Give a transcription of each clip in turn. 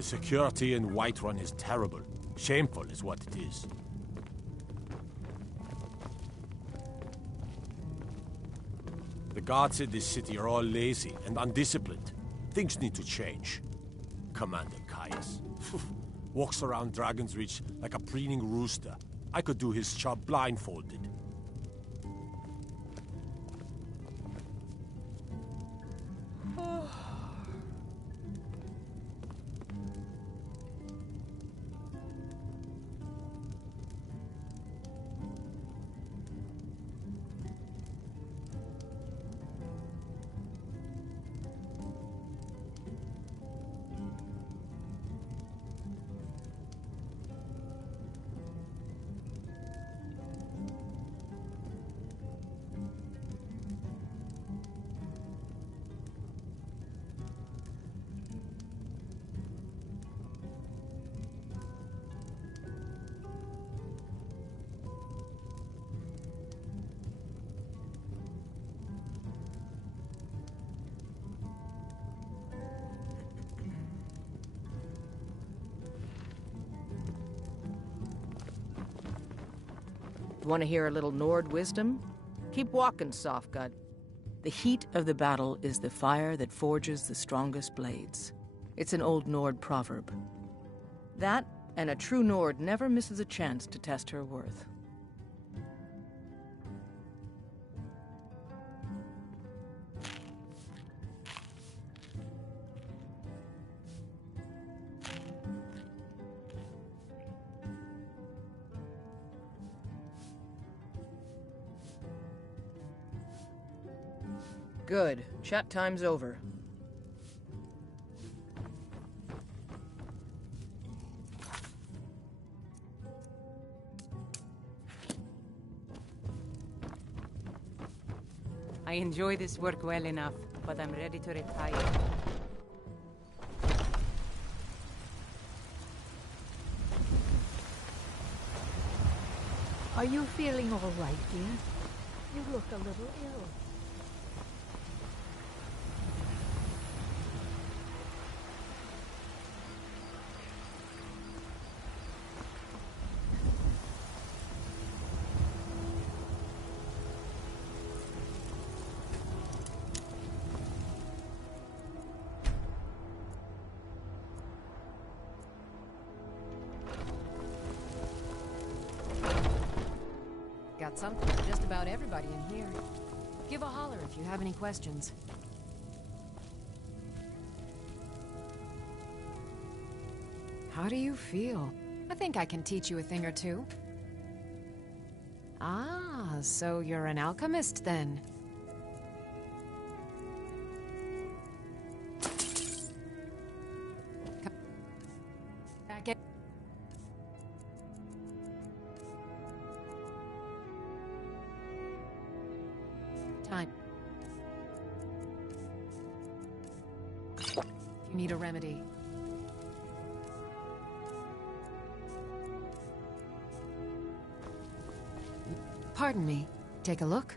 The security in Whiterun is terrible. Shameful is what it is. The guards in this city are all lazy and undisciplined. Things need to change. Commander Caius walks around Dragon's Reach like a preening rooster. I could do his job blindfolded. Want to hear a little Nord wisdom? Keep walking, Softgut. The heat of the battle is the fire that forges the strongest blades. It's an old Nord proverb. That, and a true Nord never misses a chance to test her worth. Good. Chat time's over. I enjoy this work well enough, but I'm ready to retire. Are you feeling all right, dear? You look a little ill. Got something for just about everybody in here. Give a holler if you have any questions. How do you feel? I think I can teach you a thing or two. Ah, so you're an alchemist then. Come back in. Time. If you need a remedy. Pardon me. Take a look.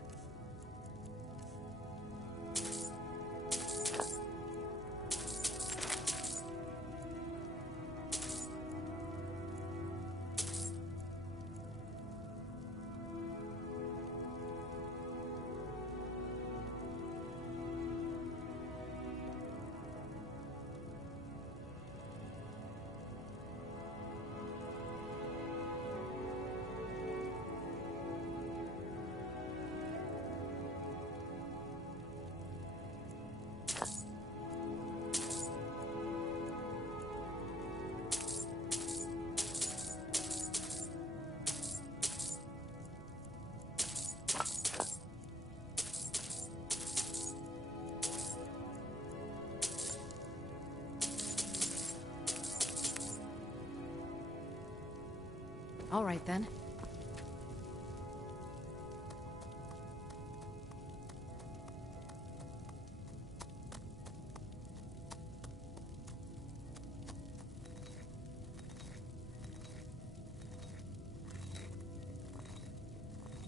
All right, then.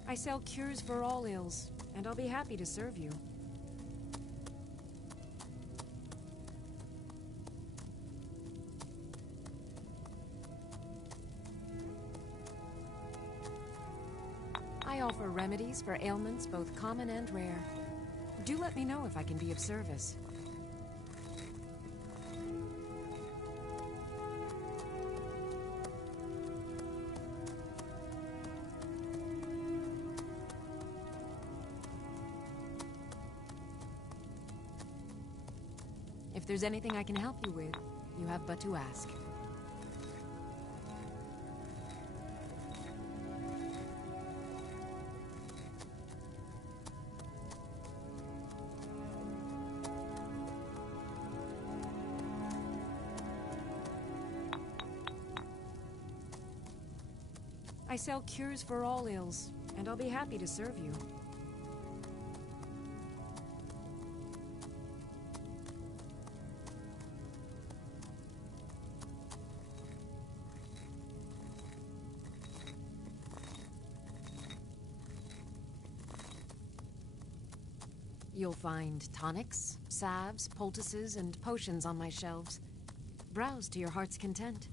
I sell cures for all ills, and I'll be happy to serve you. I offer remedies for ailments both common and rare. Do let me know if I can be of service. If there's anything I can help you with, you have but to ask. I sell cures for all ills, and I'll be happy to serve you. You'll find tonics, salves, poultices, and potions on my shelves. Browse to your heart's content.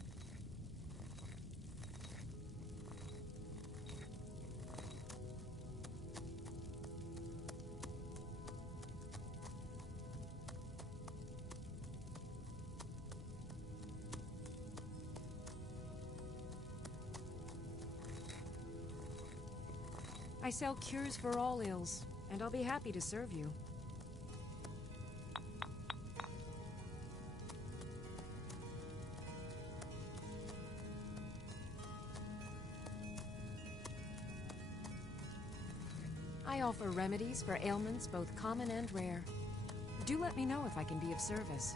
I sell cures for all ills, and I'll be happy to serve you. I offer remedies for ailments both common and rare. Do let me know if I can be of service.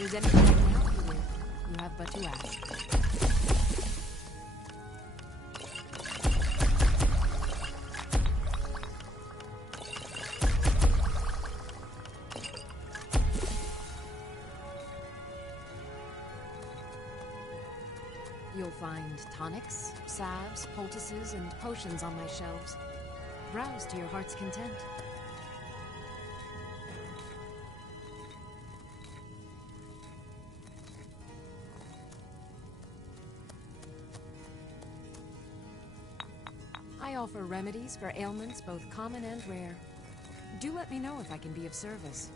If there's anything I can help you with, you have but to ask. You'll find tonics, salves, poultices, and potions on my shelves. Browse to your heart's content. I offer remedies for ailments both common and rare. Do let me know if I can be of service.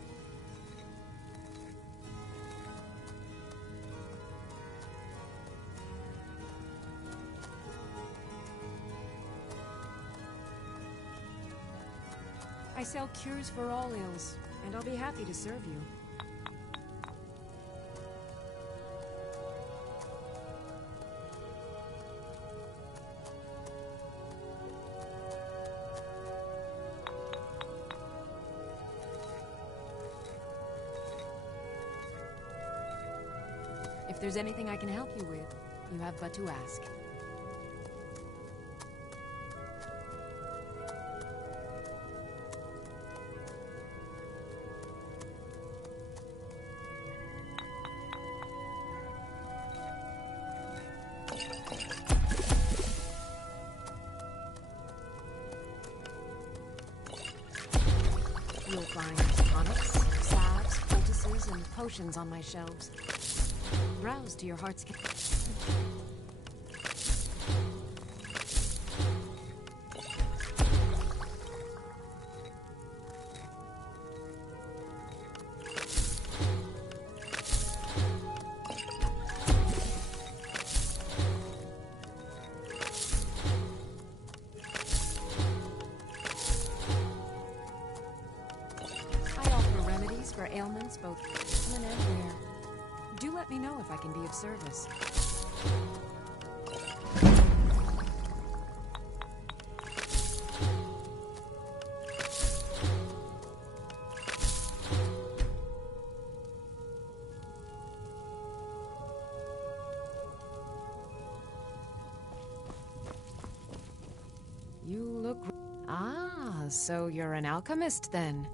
I sell cures for all ills, and I'll be happy to serve you. If there's anything I can help you with, you have but to ask. You'll find tonics, salves, poultices, and potions on my shelves. Browse to your heart's content. I offer remedies for ailments both common and rare. Do let me know if I can be of service. You look... Ah, so you're an alchemist then.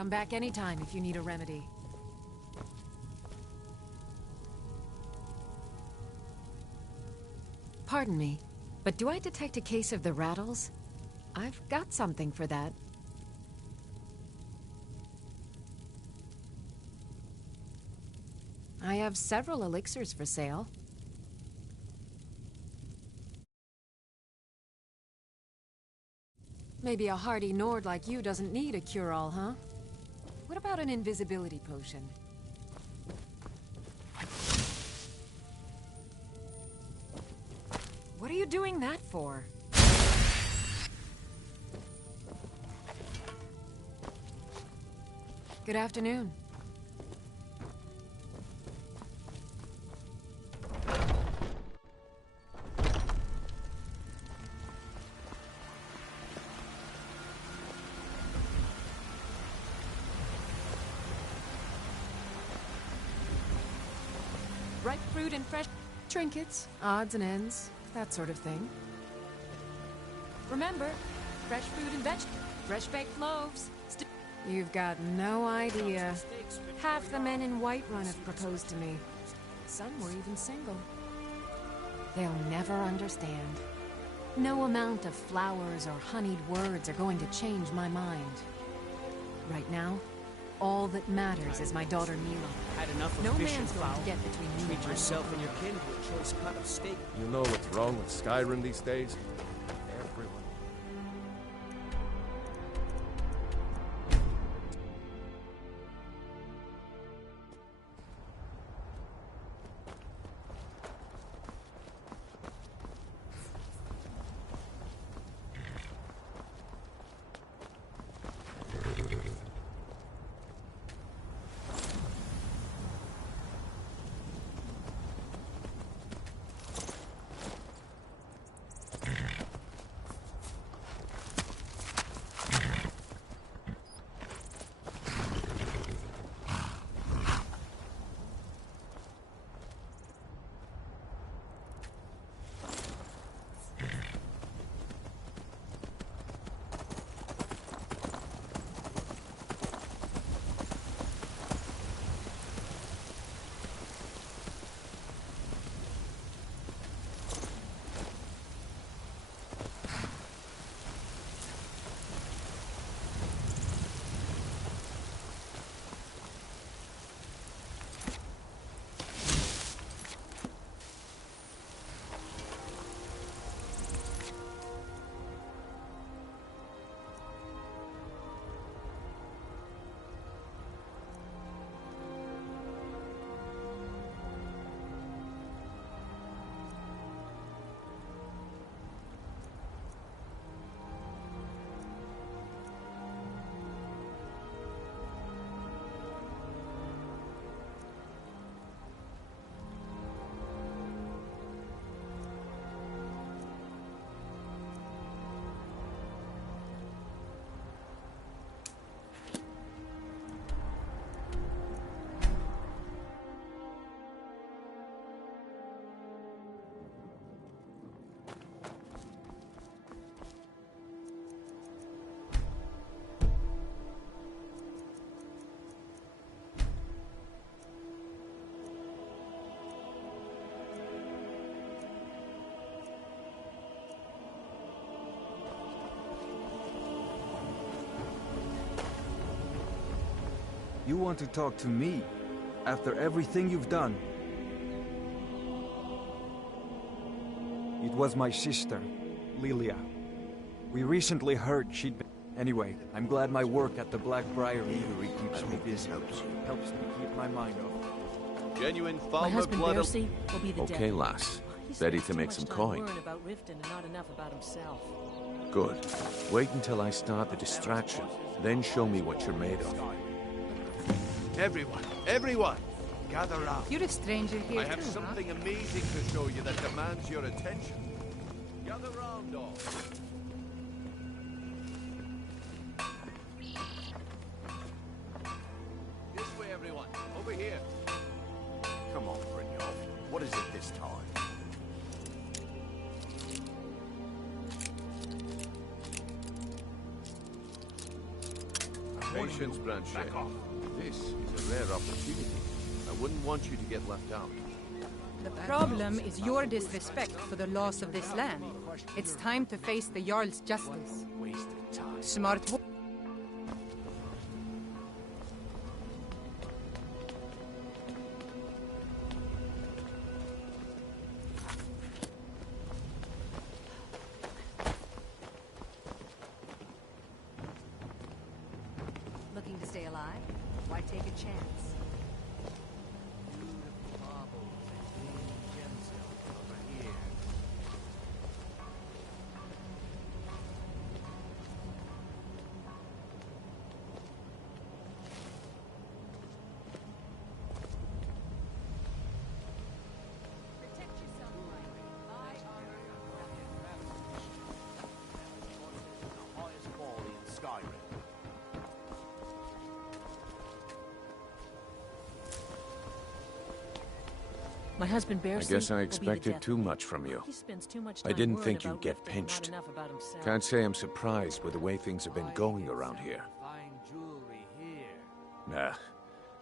Come back anytime if you need a remedy. Pardon me, but do I detect a case of the rattles? I've got something for that. I have several elixirs for sale. Maybe a hardy Nord like you doesn't need a cure-all, huh? What about an invisibility potion? What are you doing that for? Good afternoon. Ripe fruit and fresh trinkets, odds and ends, that sort of thing. Remember, fresh fruit and fresh baked loaves. You've got no idea. Half the men in Whiterun have proposed to me. Some were even single. They'll never understand. No amount of flowers or honeyed words are going to change my mind. Right now, all that matters is my daughter Mila. Had enough of No fish man's and going fowl. to get between me Treat and my yourself Mila. and your kin to a choice cut of steak. You know what's wrong with Skyrim these days? Everyone. You want to talk to me after everything you've done? It was my sister, Lilia. We recently heard she'd been... Anyway, I'm glad my work at the Blackbriar Eatery keeps me busy. Helps me keep my mind off. Genuine My Falmer husband blood of... Bercy will be the Okay, death. lass. He's Ready spent to too make much some time coin. worrying about Riften and not enough about himself. Good. Wait until I start the distraction, then show me what you're made of. Everyone, gather round. You're a stranger here I have too, something amazing to show you that demands your attention. Gather round, all. This way, everyone. Over here. Come on, Brynjolf. What is it this time? Patience, Branche. This is a rare opportunity. I wouldn't want you to get left out. The problem is your disrespect for the laws of this land. It's time to face the Jarl's justice. Wasted time. Smart. Looking to stay alive? Why take a chance? Skyrim. My husband bears. I guess I expected too much from you. He spends too much I time didn't worried think you'd about get lifting, not pinched. enough about himself. Can't say I'm surprised with the way things have been going around here. Nah,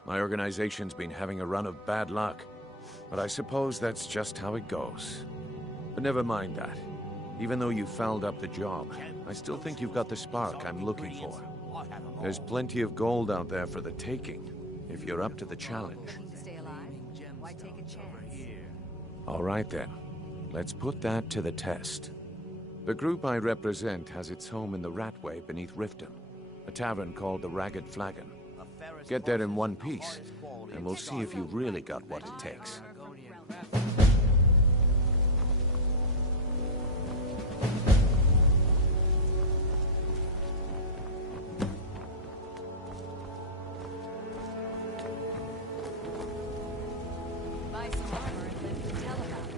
my organization's been having a run of bad luck. But I suppose that's just how it goes. But never mind that. Even though you fouled up the job, I still think you've got the spark I'm looking for. There's plenty of gold out there for the taking, if you're up to the challenge. Looking to stay alive? Why take a chance? All right then, let's put that to the test. The group I represent has its home in the Ratway beneath Riften, a tavern called the Ragged Flagon. Get there in one piece, and we'll see if you've really got what it takes. Buy some armor and live to tell about it.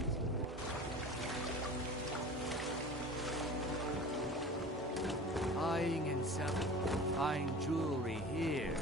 Buying and selling fine jewelry here.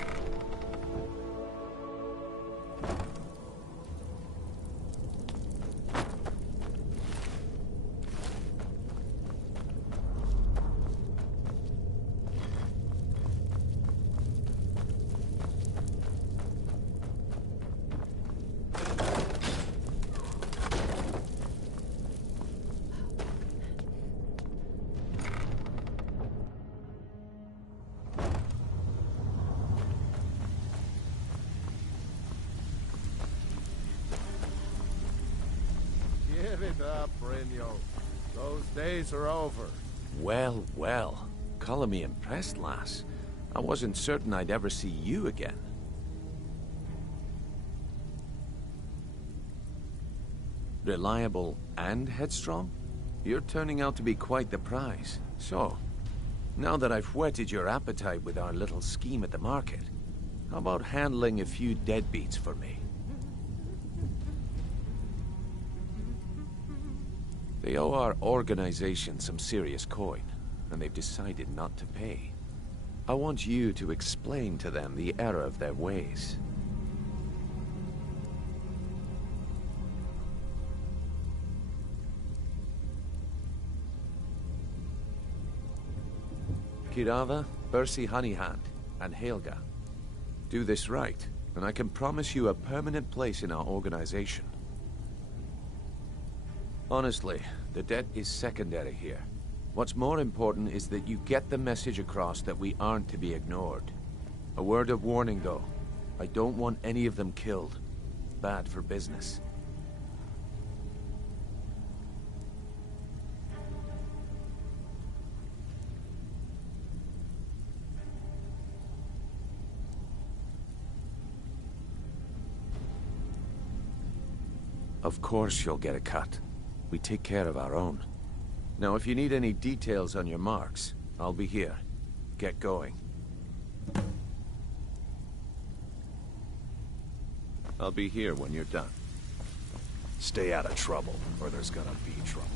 Give it up, Brynjo. Those days are over. Well, well. Color me impressed, lass. I wasn't certain I'd ever see you again. Reliable and headstrong? You're turning out to be quite the prize. So, now that I've whetted your appetite with our little scheme at the market, how about handling a few deadbeats for me? They owe our organization some serious coin, and they've decided not to pay. I want you to explain to them the error of their ways. Kirava, Bersi Honeyhand, and Helga. Do this right, and I can promise you a permanent place in our organization. Honestly, the debt is secondary here. What's more important is that you get the message across that we aren't to be ignored. A word of warning, though. I don't want any of them killed. Bad for business. Of course you'll get a cut. We take care of our own. Now, if you need any details on your marks, I'll be here. Get going. I'll be here when you're done. Stay out of trouble, or there's gonna be trouble.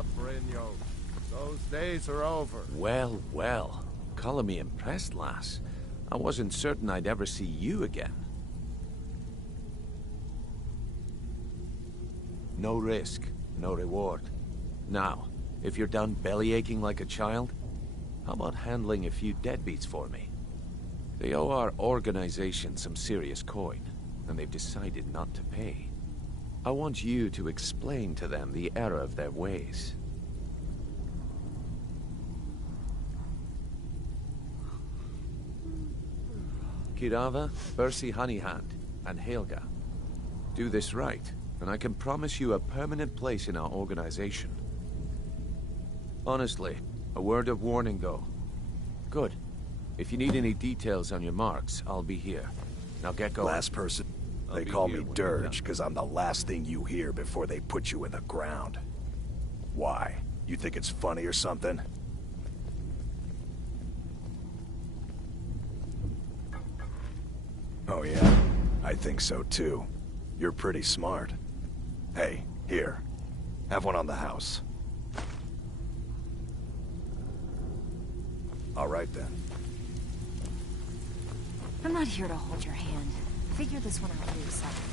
up, Brynjo. Those days are over. Well, well. Calling me impressed, lass. I wasn't certain I'd ever see you again. No risk, no reward. Now, if you're done belly-aching like a child, how about handling a few deadbeats for me? They owe our organization some serious coin, and they've decided not to pay. I want you to explain to them the error of their ways. Kirava, Percy Honeyhand, and Helga. Do this right, and I can promise you a permanent place in our organization. Honestly, a word of warning though. Good. If you need any details on your marks, I'll be here. Now get going. Last person. They call me Dirge because I'm the last thing you hear before they put you in the ground. Why? You think it's funny or something? Oh yeah, I think so too. You're pretty smart. Hey, here. Have one on the house. All right then. I'm not here to hold your hand. Figure this one out for yourself.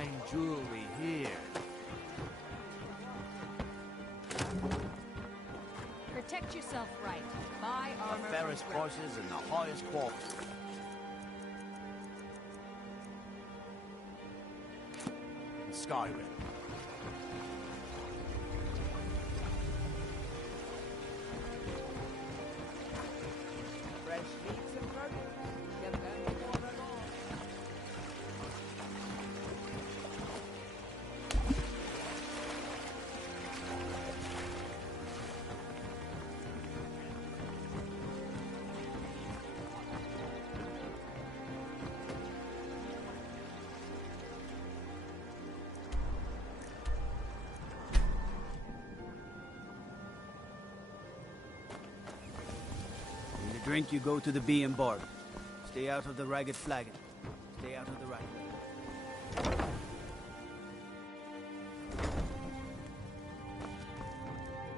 Fine jewelry here. Protect yourself right. Buy armor. The fairest horses and the highest quality. Skyrim. Fresh meats and produce. Get them before they're gone. Need a drink, you go to the Bee and Bar. Stay out of the Ragged Flagon. Stay out of the Ragged.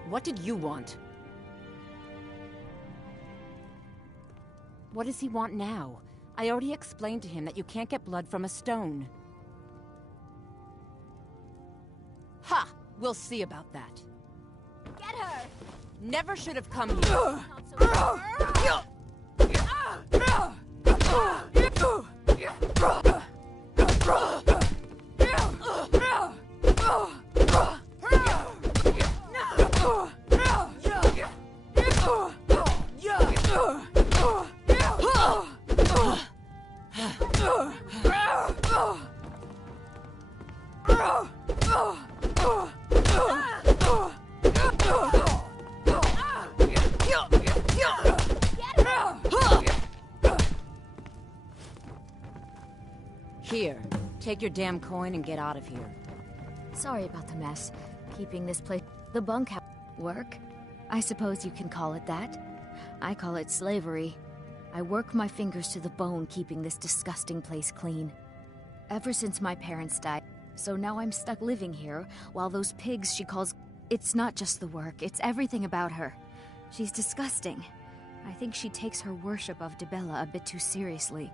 What did you want? What does he want now? I already explained to him that you can't get blood from a stone. Ha! We'll see about that. Get her! Never should have come here. Here, take your damn coin and get out of here. Sorry about the mess. Keeping this place... The bunkhouse... Work? I suppose you can call it that. I call it slavery. I work my fingers to the bone keeping this disgusting place clean. Ever since my parents died. So now I'm stuck living here, while those pigs she calls... It's not just the work, it's everything about her. She's disgusting. I think she takes her worship of Dibella a bit too seriously.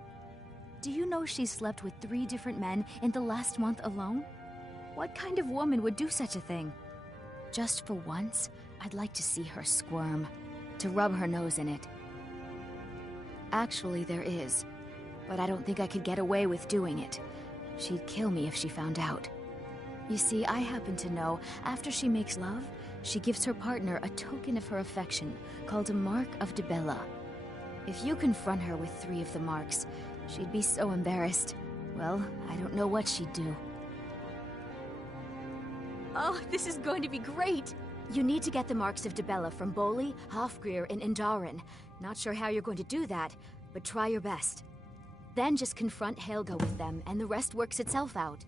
Do you know she's slept with 3 different men in the last month alone? What kind of woman would do such a thing? Just for once, I'd like to see her squirm, to rub her nose in it. Actually, there is, but I don't think I could get away with doing it. She'd kill me if she found out. You see, I happen to know, after she makes love, she gives her partner a token of her affection, called a Mark of Dibella. If you confront her with 3 of the marks, she'd be so embarrassed. Well, I don't know what she'd do. Oh, this is going to be great! You need to get the marks of Dibella from Boli, Hofgrir, and Indaren. Not sure how you're going to do that, but try your best. Then just confront Helga with them, and the rest works itself out.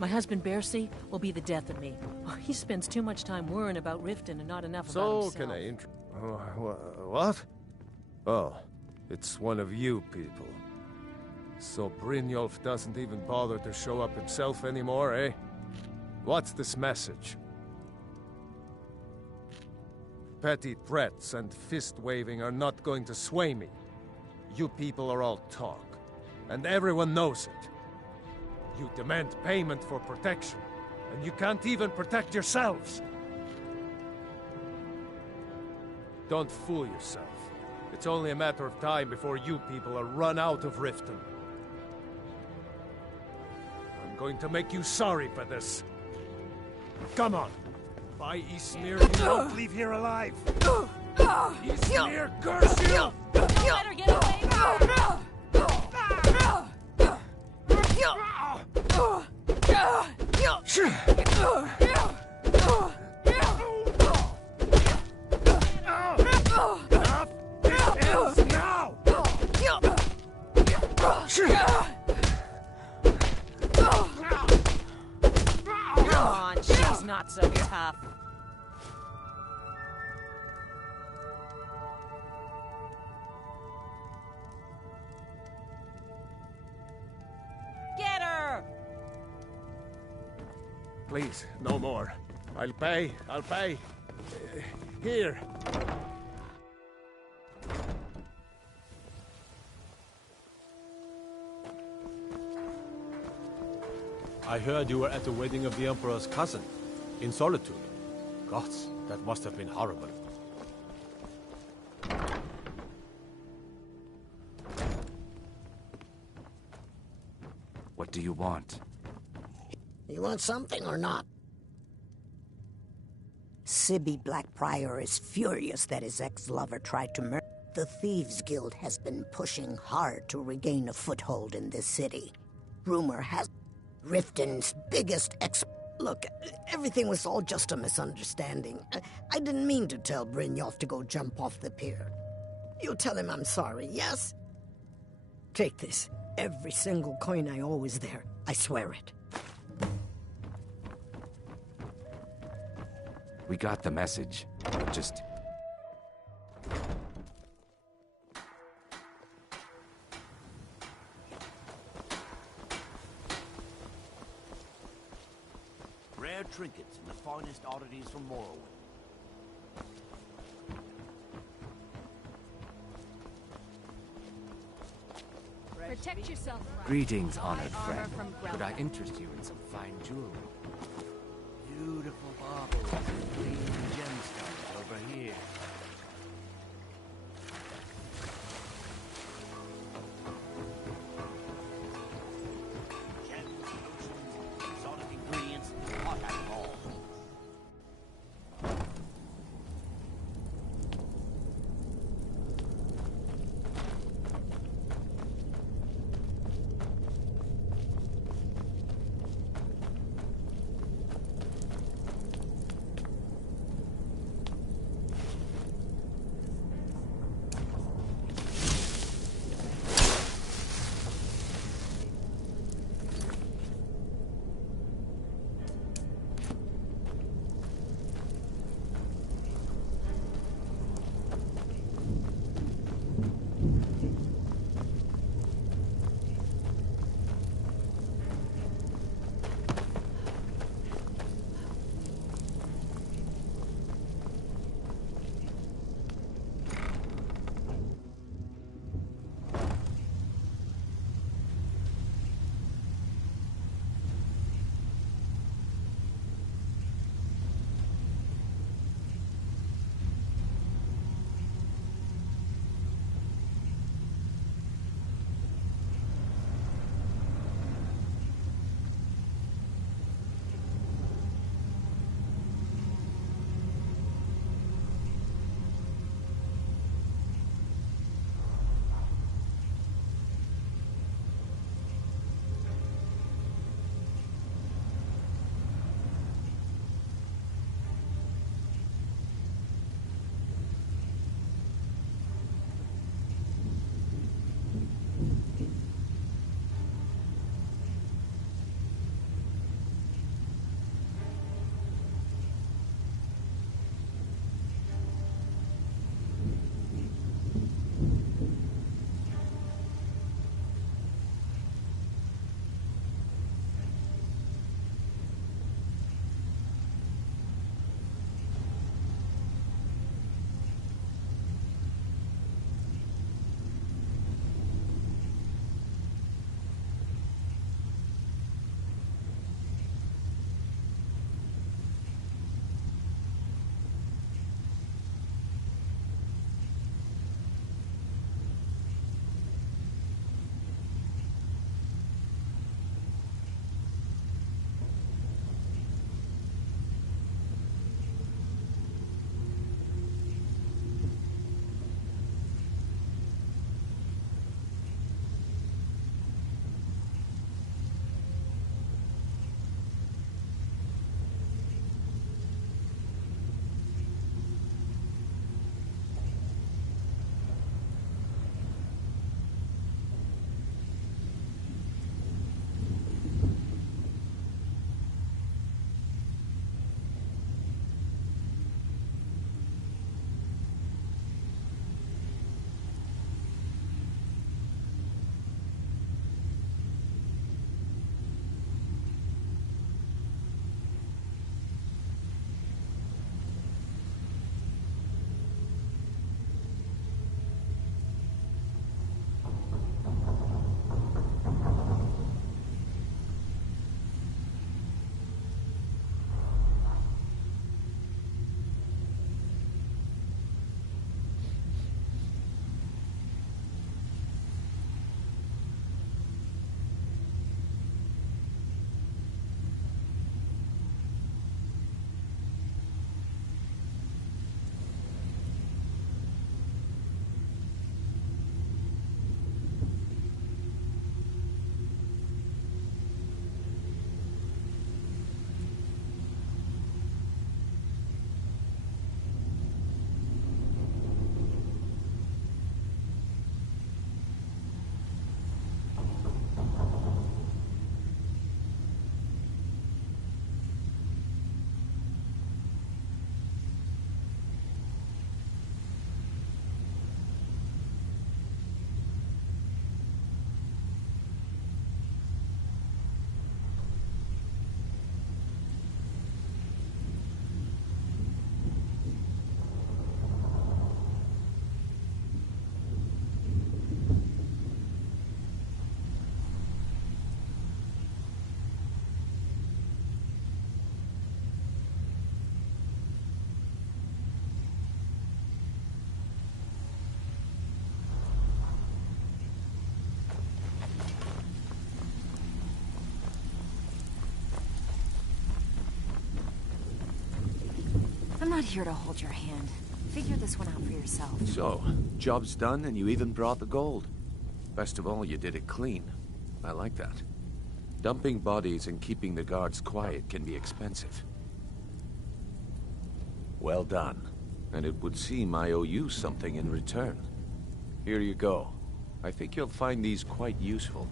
My husband, Bercy, will be the death of me. Oh, he spends too much time worrying about Riften and not enough about himself. So, can I what? Oh, it's one of you people. So Brynjolf doesn't even bother to show up himself anymore, eh? What's this message? Petty threats and fist-waving are not going to sway me. You people are all talk, and everyone knows it. You demand payment for protection, and you can't even protect yourselves. Don't fool yourself. It's only a matter of time before you people are run out of Riften. I'm going to make you sorry for this. Come on. By Ysmir, you won't leave here alive. Ysmir, curse you! You better get away from her! Come on, she's not so tough. Please. No more. I'll pay. Here. I heard you were at the wedding of the Emperor's cousin, in Solitude. Gods, that must have been horrible. What do you want? You want something or not? Sibby Blackbriar is furious that his ex-lover tried to murder. The Thieves Guild has been pushing hard to regain a foothold in this city. Rumor has Riften's biggest Look, everything was all just a misunderstanding. I didn't mean to tell Brynjolf to go jump off the pier. You tell him I'm sorry, yes? Take this. Every single coin I owe is there. I swear it. We got the message. Just... Rare trinkets and the finest oddities from Morrowind. Protect yourself. Greetings, honored friend. Could I interest you in some fine jewelry? Beautiful baubles and gleaming gemstones over here. Gems, potions, exotic ingredients, hot at all. not here to hold your hand. Figure this one out for yourself. So, job's done and you even brought the gold. Best of all, you did it clean. I like that. Dumping bodies and keeping the guards quiet can be expensive. Well done. And it would seem I owe you something in return. Here you go. I think you'll find these quite useful.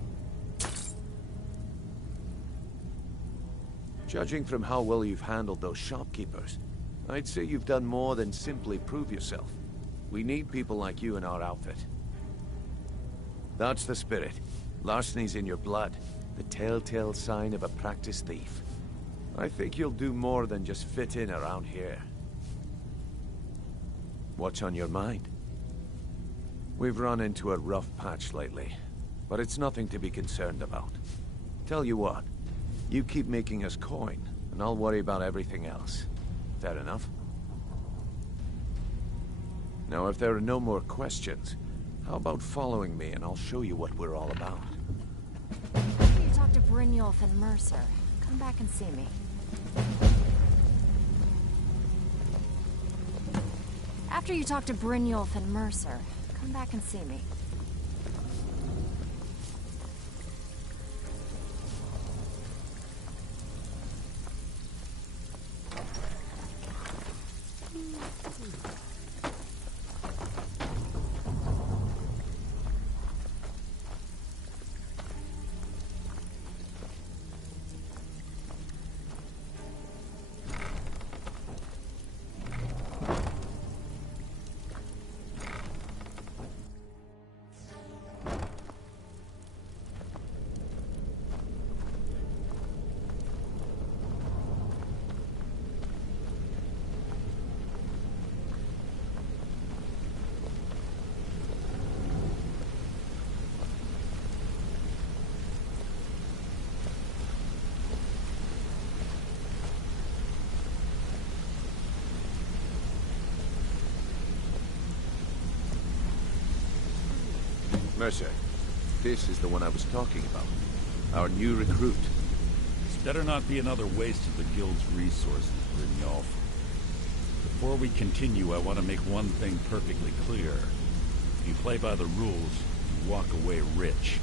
Judging from how well you've handled those shopkeepers, I'd say you've done more than simply prove yourself. We need people like you in our outfit. That's the spirit. Larceny's in your blood. The telltale sign of a practiced thief. I think you'll do more than just fit in around here. What's on your mind? We've run into a rough patch lately, but it's nothing to be concerned about. Tell you what, you keep making us coin, and I'll worry about everything else. Fair enough? Now, if there are no more questions, how about following me and I'll show you what we're all about? After you talk to Brynjolf and Mercer, come back and see me. After you talk to Brynjolf and Mercer, come back and see me. Mercer, this is the one I was talking about. Our new recruit. This better not be another waste of the Guild's resources, Brynjolf. Before we continue, I want to make one thing perfectly clear. If you play by the rules, you walk away rich.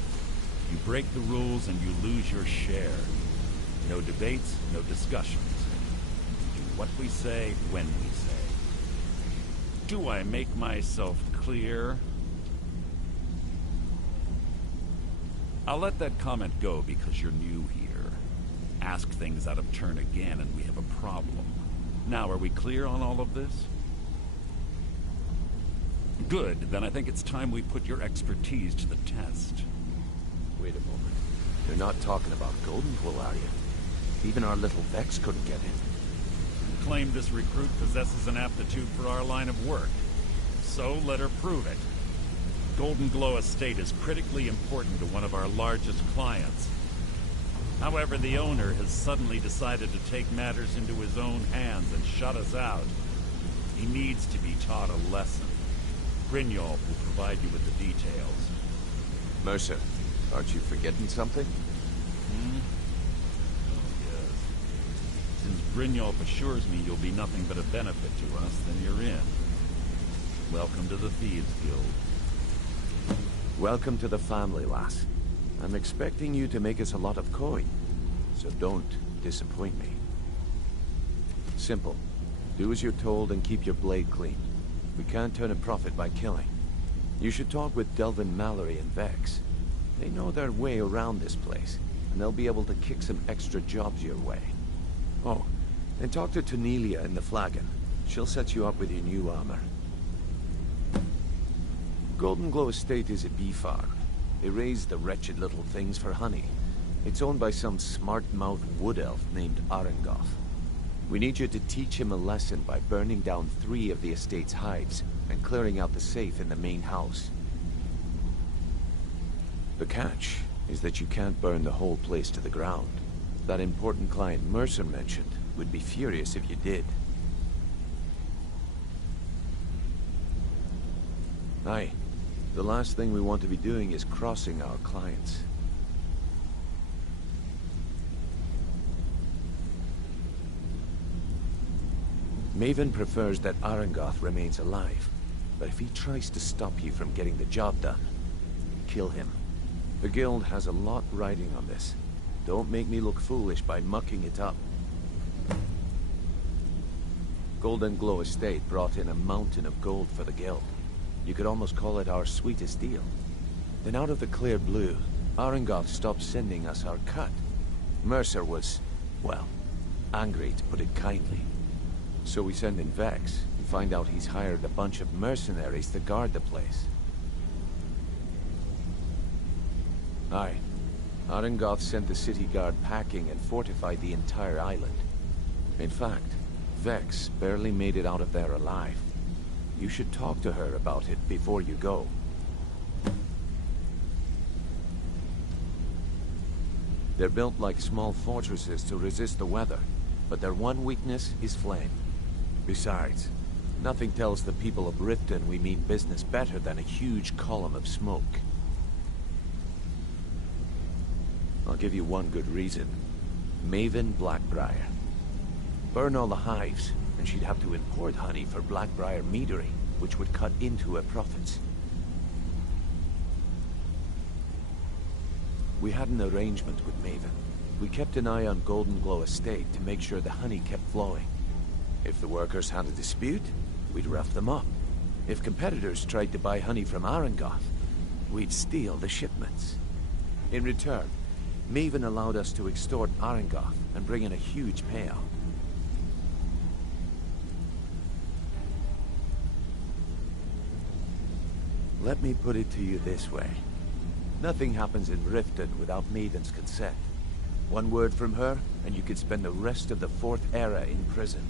You break the rules and you lose your share. No debates, no discussions. Do what we say, when we say. Do I make myself clear? I'll let that comment go because you're new here. Ask things out of turn again and we have a problem. Now, are we clear on all of this? Good, then I think it's time we put your expertise to the test. Wait a moment. You're not talking about Goldenpool, are you? Even our little Vex couldn't get in. You claim this recruit possesses an aptitude for our line of work. So let her prove it. Golden Glow Estate is critically important to one of our largest clients. However, the owner has suddenly decided to take matters into his own hands and shut us out. He needs to be taught a lesson. Brynjolf will provide you with the details. Mercer, aren't you forgetting something? Oh, yes. Since Brynjolf assures me you'll be nothing but a benefit to us, then you're in. Welcome to the Thieves Guild. Welcome to the family, lass. I'm expecting you to make us a lot of coin, so don't disappoint me. Simple. Do as you're told and keep your blade clean. We can't turn a profit by killing. You should talk with Delvin Mallory and Vex. They know their way around this place, and they'll be able to kick some extra jobs your way. Oh, and talk to Tanelia in the Flagon. She'll set you up with your new armor. Golden Glow Estate is a bee farm. They raise the wretched little things for honey. It's owned by some smart-mouthed wood elf named Arengoth. We need you to teach him a lesson by burning down 3 of the estate's hives and clearing out the safe in the main house. The catch is that you can't burn the whole place to the ground. That important client Mercer mentioned would be furious if you did. Aye. The last thing we want to be doing is crossing our clients. Maven prefers that Arangoth remains alive, but if he tries to stop you from getting the job done, kill him. The Guild has a lot riding on this. Don't make me look foolish by mucking it up. Golden Glow Estate brought in a mountain of gold for the Guild. You could almost call it our sweetest deal. Then out of the clear blue, Arangoth stopped sending us our cut. Mercer was, well, angry to put it kindly. So we send in Vex and find out he's hired a bunch of mercenaries to guard the place. Aye. Arangoth sent the city guard packing and fortified the entire island. In fact, Vex barely made it out of there alive. You should talk to her about it before you go. They're built like small fortresses to resist the weather, but their one weakness is flame. Besides, nothing tells the people of Riften we mean business better than a huge column of smoke. I'll give you one good reason. Maven Blackbriar. Burn all the hives, and she'd have to import honey for Blackbriar meadery, which would cut into her profits. We had an arrangement with Maven. We kept an eye on Golden Glow Estate to make sure the honey kept flowing. If the workers had a dispute, we'd rough them up. If competitors tried to buy honey from Arangoth, we'd steal the shipments. In return, Maven allowed us to extort Arangoth and bring in a huge payout. Let me put it to you this way. Nothing happens in Riften without Maiden's consent. One word from her, and you could spend the rest of the Fourth Era in prison.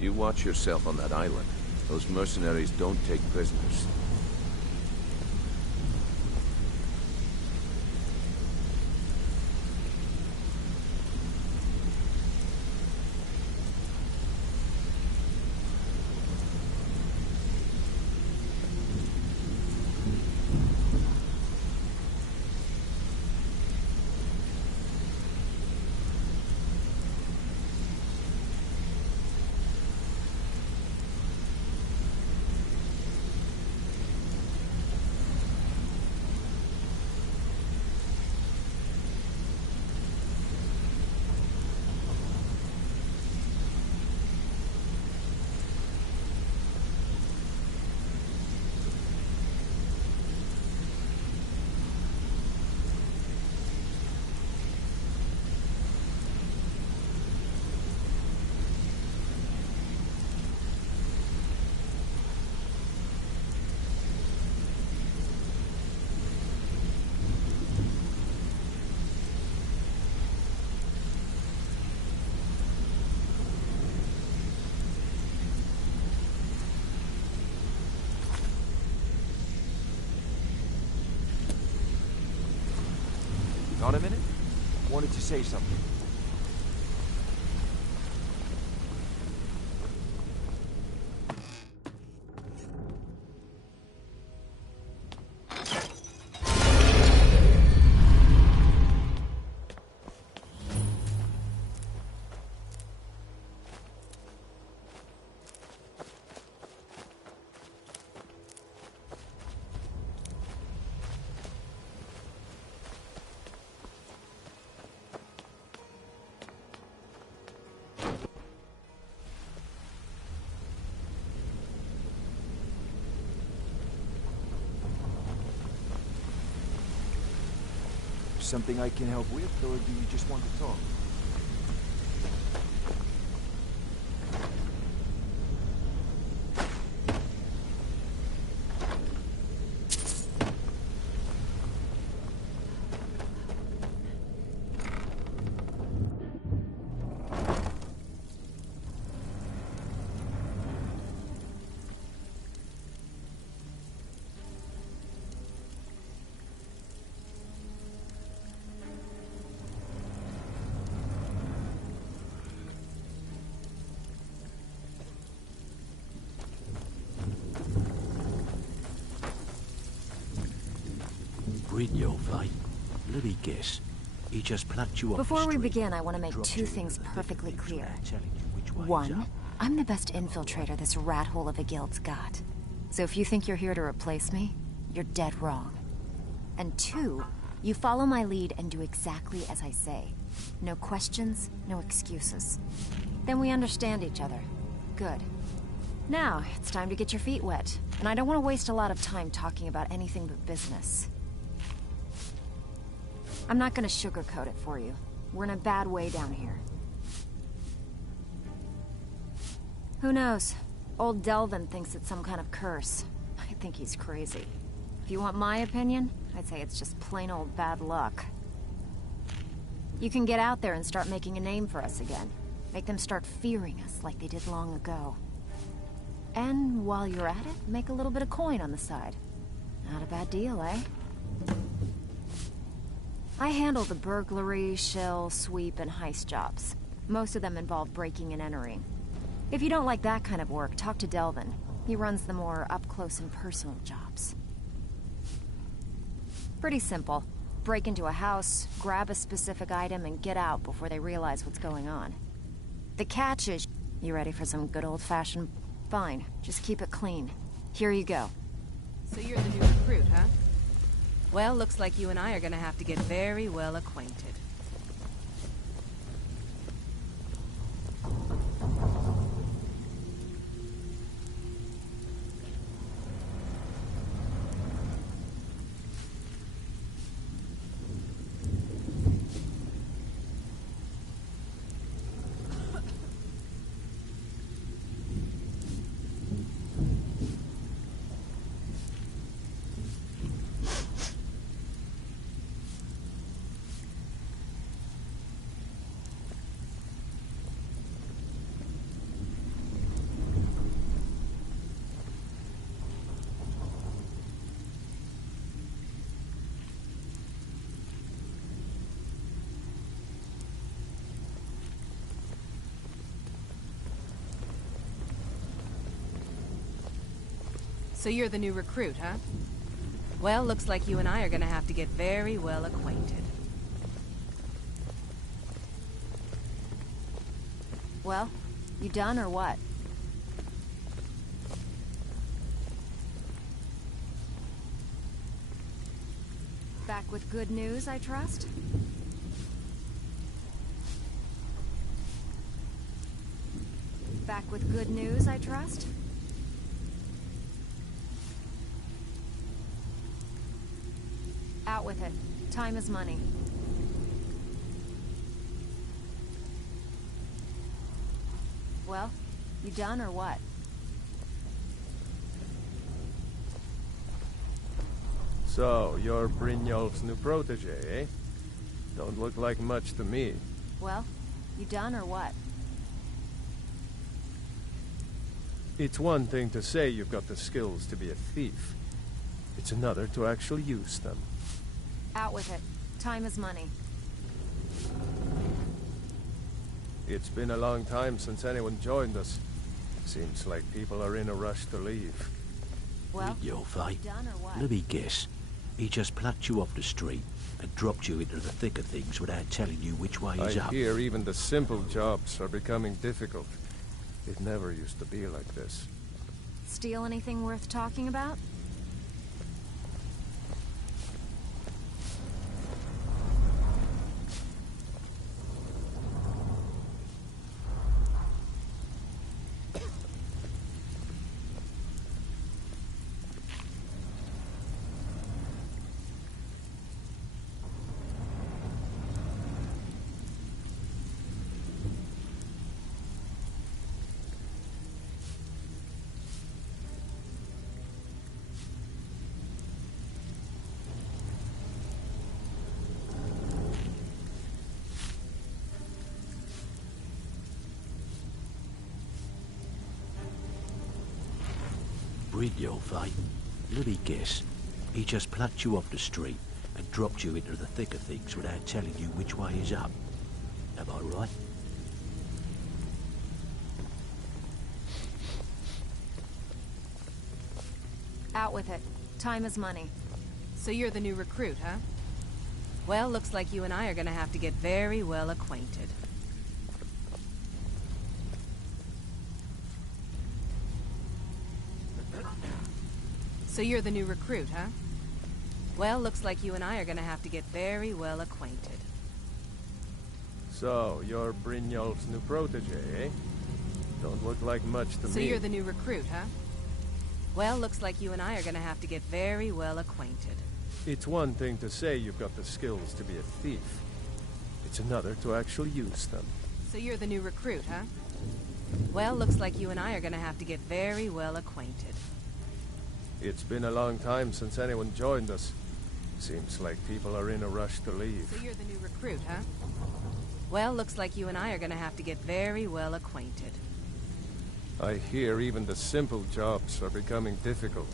You watch yourself on that island. Those mercenaries don't take prisoners. Got a minute? Wanted to say something. Something I can help with, or do you just want to talk? Brynjolf, eh? Let me guess. He just plucked you off Before the we street, begin, I want to make dropped two you things into the perfectly thick of things clear. without telling you which way he's One, up. I'm the best infiltrator this rat hole of a guild's got. So if you think you're here to replace me, you're dead wrong. And two, you follow my lead and do exactly as I say. No questions, no excuses. Then we understand each other. Good. Now, it's time to get your feet wet. And I don't want to waste a lot of time talking about anything but business. I'm not gonna sugarcoat it for you. We're in a bad way down here. Who knows? Old Delvin thinks it's some kind of curse. I think he's crazy. If you want my opinion, I'd say it's just plain old bad luck. You can get out there and start making a name for us again. Make them start fearing us like they did long ago. And while you're at it, make a little bit of coin on the side. Not a bad deal, eh? I handle the burglary, shell, sweep, and heist jobs. Most of them involve breaking and entering. If you don't like that kind of work, talk to Delvin. He runs the more up-close and personal jobs. Pretty simple. Break into a house, grab a specific item, and get out before they realize what's going on. The catch is... You ready for some good old-fashioned... Fine, just keep it clean. Here you go. So you're the new recruit, huh? Well, looks like you and I are gonna have to get very well acquainted. So you're the new recruit, huh? Well, looks like you and I are gonna have to get very well acquainted. Well, you done or what? Back with good news, I trust? Back with good news, I trust? Out with it. Time is money. Well, you done or what? So, you're Brynjolf's new protege, eh? Don't look like much to me. Well, you done or what? It's one thing to say you've got the skills to be a thief. It's another to actually use them. Out with it. Time is money. It's been a long time since anyone joined us. Seems like people are in a rush to leave. Well, Brynjolf, eh? done or what? Let me guess. He just plucked you off the street and dropped you into the thick of things without telling you which way he's I up. hear even the simple jobs are becoming difficult. It never used to be like this. Steal anything worth talking about? Brynjolf, eh? Let me guess. He just plucked you off the street and dropped you into the thick of things without telling you which way is up. Am I right? Out with it. Time is money. So you're the new recruit, huh? Well, looks like you and I are gonna have to get very well acquainted. So you're the new recruit, huh? Well, looks like you and I are gonna have to get very well acquainted. So, you're Brynjolf's new protege, eh? Don't look like much to me. So you're the new recruit, huh? Well, looks like you and I are gonna have to get very well acquainted. It's one thing to say you've got the skills to be a thief. It's another to actually use them. So you're the new recruit, huh? Well, looks like you and I are gonna have to get very well acquainted. It's been a long time since anyone joined us. Seems like people are in a rush to leave. So you're the new recruit, huh? Well, looks like you and I are gonna have to get very well acquainted. I hear even the simple jobs are becoming difficult.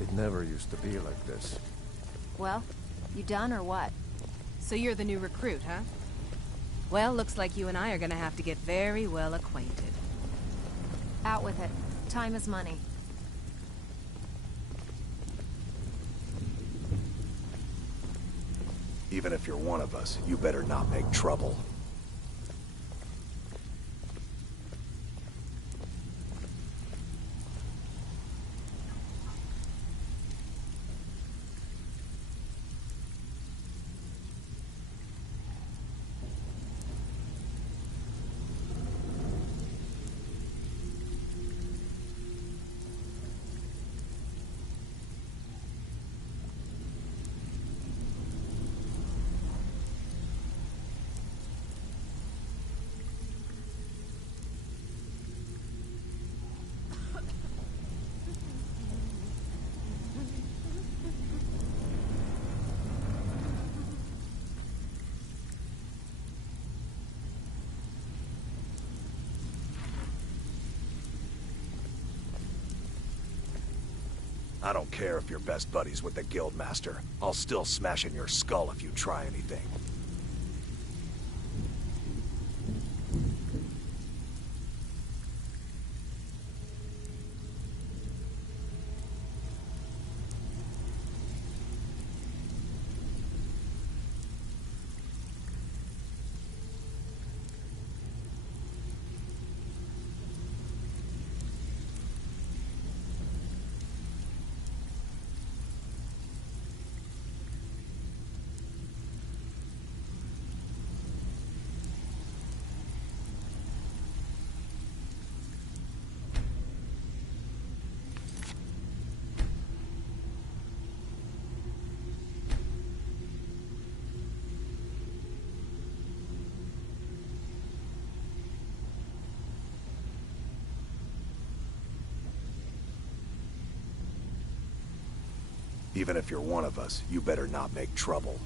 It never used to be like this. Well, you done or what? So you're the new recruit, huh? Well, looks like you and I are gonna have to get very well acquainted. Out with it. Time is money. Even if you're one of us, you better not make trouble. I don't care if you're best buddies with the Guildmaster. I'll still smash in your skull if you try anything. Even if you're one of us, you better not make trouble.